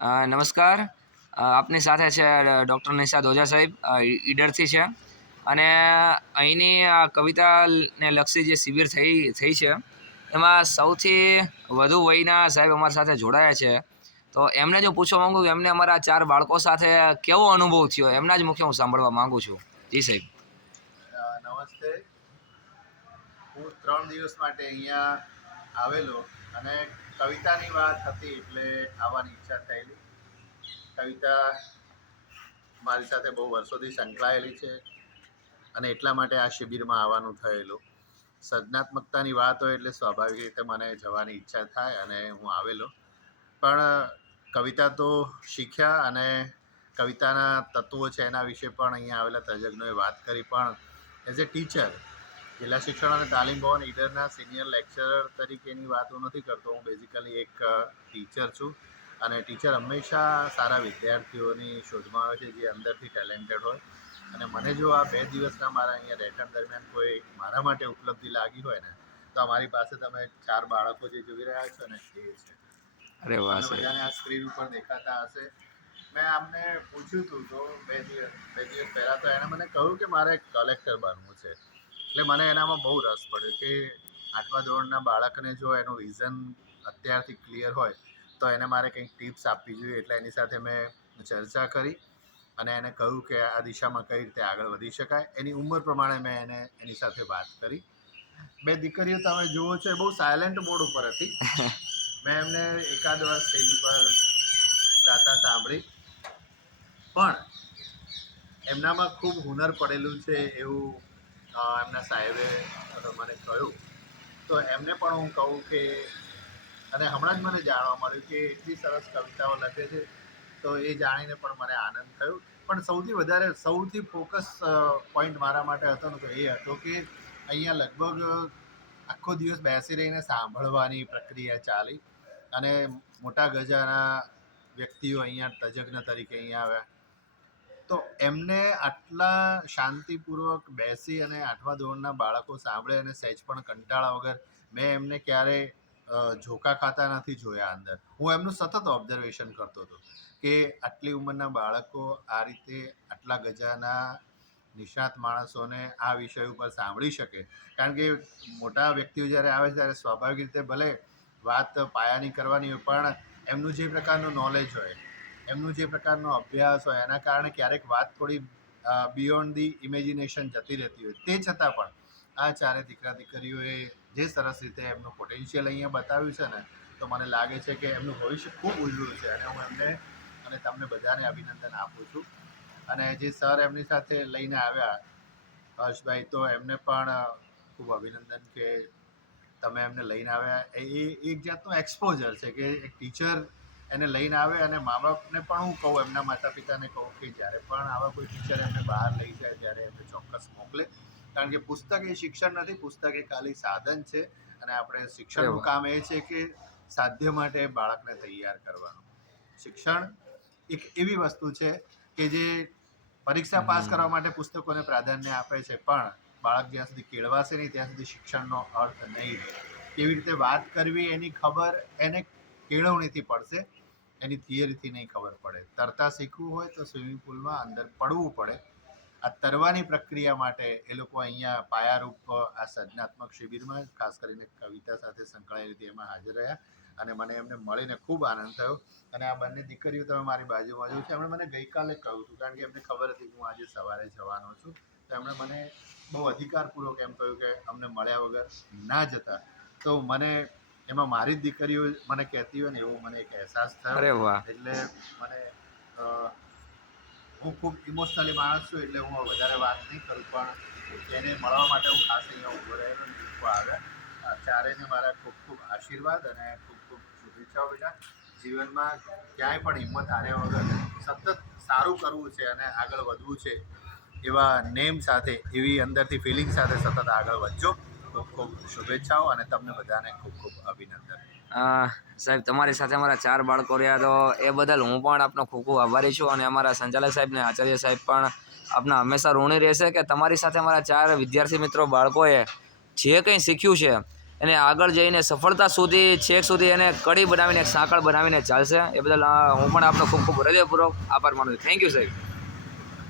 નમસ્કાર. આપની સાથે છે ડૉક્ટર નિશાદ ઓઝા સાહેબ, ઈડરથી છે. અને અહીંની આ કવિતાને લક્ષી જે શિબિર થઈ છે એમાં સૌથી વધુ વયના સાહેબ અમારી સાથે જોડાયા છે. તો એમને જો પૂછવા માંગુ કે એમને અમારા 4 બાળકો સાથે કેવો અનુભવ થયો, એમના જ મુખ્ય હું સાંભળવા માંગુ છું. જી સાહેબ. નમસ્તે. હું 3 દિવસ માટે અહીંયા આવેલો અને કવિતાની વાત હતી એટલે આવવાની ઈચ્છા થયેલી. કવિતા મારી સાથે બહુ વર્ષોથી સંકળાયેલી છે અને એટલા માટે આ શિબિરમાં આવવાનું થયેલું. સર્જનાત્મકતાની વાત હોય એટલે સ્વાભાવિક રીતે મને જવાની ઈચ્છા થાય અને હું આવેલો. પણ કવિતા તો શીખ્યા અને કવિતાના તત્વો છે એના વિશે પણ અહીંયા આવેલા તજજ્ઞોએ વાત કરી. પણ એઝ એ ટીચર, જિલ્લા શિક્ષણ અને તાલીમ ભવન ઈડરના સિનિયર લેક્ચરર તરીકેની વાત હું નથી કરતો. હું બેઝિકલી એક ટીચર છું અને ટીચર હંમેશા સારા વિદ્યાર્થીઓની શોધમાં આવે છે જે અંદરથી ટેલેન્ટેડ હોય. અને મને જો આ 2 દિવસના મારા અહીંયા રહેઠાણ દરમિયાન કોઈ મારા માટે ઉપલબ્ધિ લાગી હોય ને તો અમારી પાસે તમે 4 બાળકો જે જોઈ રહ્યા છો ને એ છે. અરે વાહ તમને સાહેબ. બધાને આ સ્ક્રીન ઉપર દેખાતા હશે. મેં આમને પૂછ્યું હતું તો બે દિવસ પહેલાં તો એણે મને કહ્યું કે મારે કલેક્ટર બનવું છે. એટલે મને એનામાં બહુ રસ પડ્યો કે 8મા ધોરણના બાળકને જો એનું વિઝન અત્યારથી ક્લિયર હોય તો એને મારે કંઈક ટિપ્સ આપવી જોઈએ. એટલે એની સાથે મેં ચર્ચા કરી અને એને કહ્યું કે આ દિશામાં કઈ રીતે આગળ વધી શકાય. એની ઉંમર પ્રમાણે મેં એની સાથે વાત કરી. 2 દીકરીઓ તમે જુઓ છો એ બહુ સાયલેન્ટ મોડ ઉપર હતી. મેં એમને એકાદ વાર સ્ટેજ પર ગાતા સાંભળી, પણ એમનામાં ખૂબ હુનર પડેલું છે એવું એમના સાહેબે મને કહ્યું. તો એમને પણ હું કહું કે, અને હમણાં જ મને જાણવા મળ્યું કે એટલી સરસ કવિતાઓ લખે છે, તો એ જાણીને પણ મને આનંદ થયો. પણ સૌથી ફોકસ પોઈન્ટ મારા માટે હતો ને તો એ હતો કે અહીંયા લગભગ આખો દિવસ બેસી રહીને સાંભળવાની પ્રક્રિયા ચાલી અને મોટા ગજાના વ્યક્તિઓ અહીંયા તજજ્ઞ તરીકે અહીંયા આવ્યા. તો એમને આટલા શાંતિપૂર્વક બેસી અને 8મા ધોરણના બાળકો સાંભળે અને સહેજ પણ કંટાળા વગર, મેં એમને ક્યારેય ઝોકા ખાતા નથી જોયા અંદર. હું એમનું સતત ઓબ્ઝર્વેશન કરતો હતો કે આટલી ઉંમરના બાળકો આ રીતે આટલા ગજાના નિષ્ણાત માણસોને આ વિષય ઉપર સાંભળી શકે. કારણ કે મોટા વ્યક્તિઓ જ્યારે આવે ત્યારે સ્વાભાવિક રીતે ભલે વાત પાયાની કરવાની હોય, પણ એમનું જે પ્રકારનું નોલેજ હોય, એમનું જે પ્રકારનો અભ્યાસ હોય, એના કારણે ક્યારેક વાત થોડી બિયોન્ડ ધી ઇમેજિનેશન જતી રહેતી હોય. તે છતાં પણ આ 4 દીકરા દીકરીઓએ જે સરસ રીતે એમનું પોટેન્શિયલ અહીંયા બતાવ્યું છે ને, તો મને લાગે છે કે એમનું ભવિષ્ય ખૂબ ઉજળું છે અને હું એમને અને તમને બધાને અભિનંદન આપું છું. અને જે સર એમની સાથે લઈને આવ્યા હર્ષભાઈ, તો એમને પણ ખૂબ અભિનંદન કે તમે એમને લઈને આવ્યા. એ એક જાતનું એક્સપોઝર છે કે એક ટીચર એને લઈને આવે અને મા બાપને પણ હું કહું, એમના માતા પિતાને કહું કે જ્યારે પણ આવા કોઈ ટીચર એમને બહાર લઈ જાય ત્યારે એમને ચોક્કસ મોકલે. કારણ કે પુસ્તક એ શિક્ષણ નથી, પુસ્તક એ ખાલી સાધન છે. અને આપણે શિક્ષણનું કામ એ છે કે સાધ્ય માટે બાળકને તૈયાર કરવાનું. શિક્ષણ એક એવી વસ્તુ છે કે જે પરીક્ષા પાસ કરવા માટે પુસ્તકોને પ્રાધાન્ય આપે છે, પણ બાળક જ્યાં સુધી કેળવાશે નહીં ત્યાં સુધી શિક્ષણનો અર્થ નહીં રહે. કેવી રીતે વાત કરવી એની ખબર એને કેળવણીથી પડશે, એની થિયરીથી નહીં ખબર પડે. તરતા શીખવું હોય તો સ્વિમિંગ પુલમાં અંદર પડવું પડે. આ તરવાની પ્રક્રિયા માટે એ લોકો અહીંયા પાયારૂપ આ સર્જનાત્મક શિબિરમાં ખાસ કરીને કવિતા સાથે સંકળાયેલી હતી એમાં હાજર રહ્યા અને મને એમને મળીને ખૂબ આનંદ થયો. અને આ બંને દીકરીઓ તમે મારી બાજુમાં જો છે, એમણે મને ગઈકાલે કહ્યું હતું કારણ કે એમને ખબર હતી કે હું આજે સવારે જવાનો છું. તો એમણે મને બહુ અધિકારપૂર્વક એમ કહ્યું કે અમને મળ્યા વગર ના જતા. તો મને એમાં મારી જ દીકરીઓ મને કહેતી હોય ને એવો મને એક અહેસાસ થયો. અરે વાહ. એટલે મને હું ખૂબ ઇમોશનલી માણસ છું એટલે હું વધારે વાત નહીં કરું, પણ એને મળવા માટે હું ખાસ અહીંયા ઊભો રહેલો ને લોકો આવ્યા. ચારેયને મારા ખૂબ ખૂબ આશીર્વાદ અને ખૂબ ખૂબ શુભેચ્છાઓ. બેટા, જીવનમાં ક્યાંય પણ હિંમત હાર્યા વગર સતત સારું કરવું છે અને આગળ વધવું છે એવા નેમ સાથે, એવી અંદરથી ફિલિંગ સાથે સતત આગળ વધજો. ખૂબ ખૂબ શુભેચ્છાઓ અને તમને બધાને ખૂબ ખૂબ અભિનંદન. સાહેબ, તમારી સાથે અમારા 4 બાળકો રહ્યા, તો એ બદલ હું પણ આપનો ખૂબ ખૂબ આભારી છું. અને અમારા સંચાલક સાહેબ ને આચાર્ય સાહેબ પણ આપના હંમેશા ઋણી રહેશે કે તમારી સાથે અમારા 4 વિદ્યાર્થી મિત્રો બાળકોએ જે કંઈ શીખ્યું છે એને આગળ જઈને સફળતા સુધી છેક સુધી એને કડી બનાવીને એક સાંકળ બનાવીને ચાલશે. એ બદલ હું પણ આપનો ખૂબ ખૂબ હૃદયપૂર્વક આભાર માનું છું. થેન્ક યુ સાહેબ.